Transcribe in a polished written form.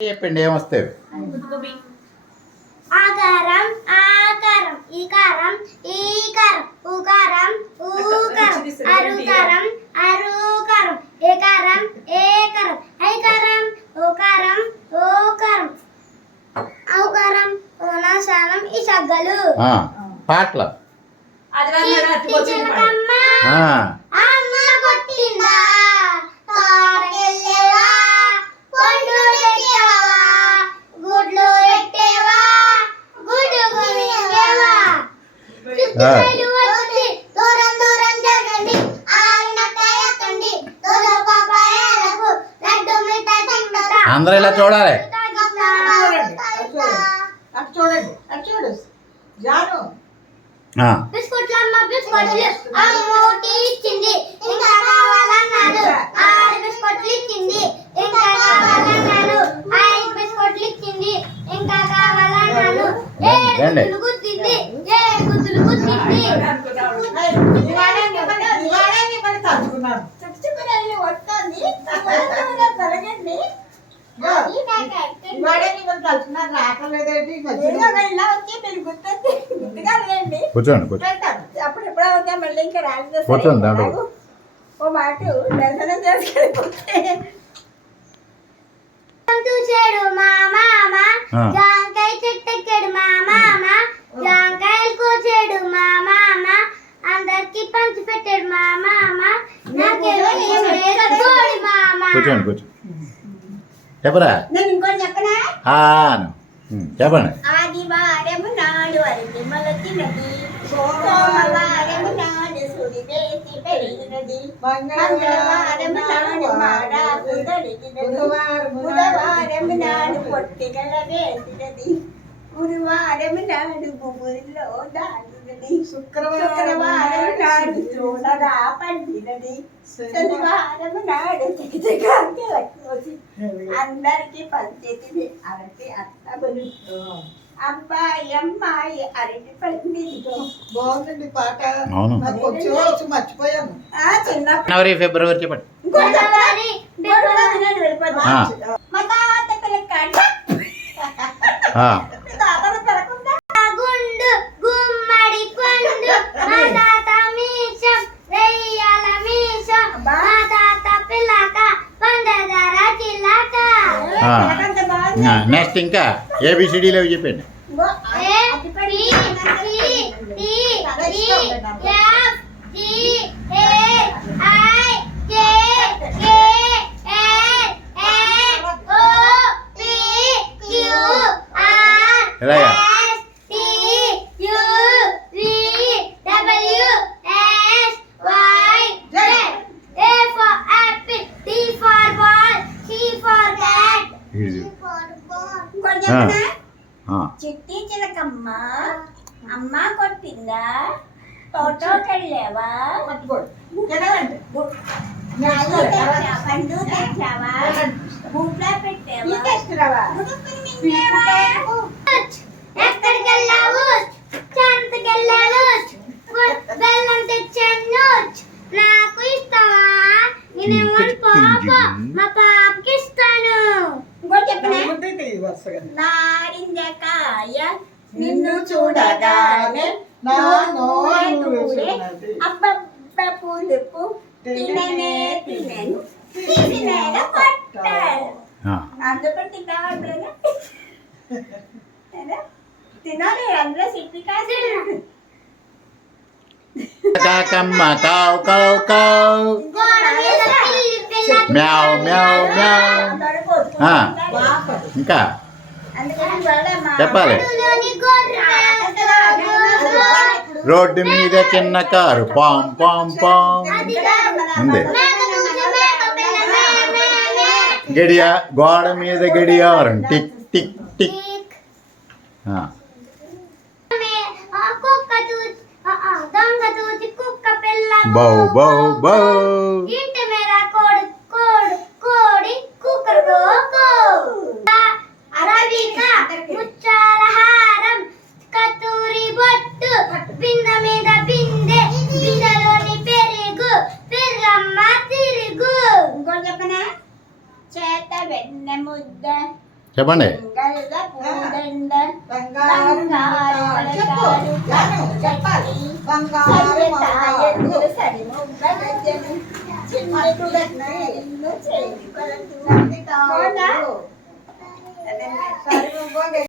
చెప్పండి ఏమొస్తాయి? ఆకారం ఆకారం ఈకారం ఈకారం ఊకారం ఊకారం అరుకారం అరుకారం ఏకారం ఏకారం ఐకారం ఓకారం ఓకారం ఔకారం ఓనాశానం ఈ సగ్గలు పాటలు చిలకమ్మ అమ్మ కొట్టిందా తోటకెళ్ళేవా పండు తెచ్చావా గుడ్లు పెట్టేవా గుడ్డు కొనిచ్చేవా చుట్టుపక్కల వచ్చి దూరం దూరం జరగండి ఆగినకాయ ఎక్కండి దూర పాపాయలకు లడ్డు మిఠాయి తింటా అందరూ ఇలా చూడాలి. అటు చూడండి, అటు చూడు జాను. బిస్కెట్లు అమ్మ బిస్కెట్లు అమ్మోటి ఇచ్చింది ఇంకా కావాలన్నాడు 6 బిస్కెట్లు ఇచ్చింది ఇంకా కావాలన్నాడు 5 బిస్కెట్లు ఇచ్చింది ఇంకా కావాలన్నాడు 7 గుద్దులు గుద్దింది 7 గుద్దులు గుద్దింది కూర్చోండి అప్పుడు ఎప్పుడో అవుతా మళ్ళీ ఇంకా కూర్చోండి దాంట్లో. ఓ మాట దర్శనం చేసుకెళ్ళిపోతే చూసాడు మా మామ జాంకాయ చెట్టెక్కాడు మా మామ జాంకాయలు కోసాడు మా మామ అందరికి పంచి పెట్టాడు మా మామ నాకేమో ఏం లేదు గోడి మామ. కూర్చోండి కూర్చోండి చెప్పరా? నేను ఇంకోటి చెప్పనా? చెప్పండి. ఆదివారము నాడు అరటి మొలచినది సోమవారము నాడు సుడి వేసి పెరిగినది మంగళవారము నాడు మారాకు దొరికినది బుధవారము నాడు పొట్టిగల వేసినది గురువారము నాడు పువ్వుల్లో దాగినది శుక్రవారం నాడు చూడగా పండినది శనివారము నాడు చికిత్స అందరికి పంచేది అరటి అత్తబలు అబ్బాయి అమ్మాయి అరటి పండిదిగో. బాగుందండి పాట. నాకు వచ్చి మర్చిపోయాను. జనవరి ఫిబ్రవరి చెప్పండి. మా తాత పిల్లకాడు గుండు గుమ్మడి పండు మా తాత మీసం వెయ్యాల మీసం మా తాత పిల్లక పందదర చిల్లక. నెక్స్ట్ ఇంకా ఏబిసిడీలో చెప్పండి. ఇలాగా చిట్టి చిలకమ్మ అమ్మ కొట్టిందా తోటకెళ్ళావా పండు తెచ్చావా బూట్లా పెట్టావా ఎక్కడికి వెళ్ళావు? చాంతకి వెళ్ళావు బెల్లం తెచ్చాను నాకు ఇస్తావా? నేనేమో పాప మా పాపకి ఇస్తాను. ఇంకోటి చెప్పనా? నారింజకాయ నిన్ను చూడగానే నా నోరూరే అబ్బబ్బ పులుపు తిననే తినను తీసినేల పట్టాను. అందుకు తిన్నాను తినాలి అందరూ సిప్పి కాదు. కాకమ్మ కావు కావు కావు మ్యావ్ మ్యావ్ మ్యావ్. ఇంకా చెప్పాలి. రోడ్డు మీద చిన్న కారు పాం పాం పాం ఉంది. గడియా గోడ మీద గడియారం టిక్ టిక్ టిక్. బౌ బౌ బౌ. ఇంటి మీద కోడి కోడి కోడి కుక్కరు అరవిక ముచ్చాల హారం కస్తూరి బొట్టు బిందె మీద బిందె బిందెలోని పెరుగు పెరుగమ్మ తిరుగు. ఇంకోటి చెప్పనా? చేత వెన్న ముద్ద చెప్పండి. గల్ల పూదండ బంగారు బంగారు చెప్పు. జాను, చెప్పాలి. బంగారు మొలకాడు. సరి ముగ్గ గజ్జలు చిన్నట్టుడన్నీ చేతి కొలతు తాడు. సరి ముగ్గ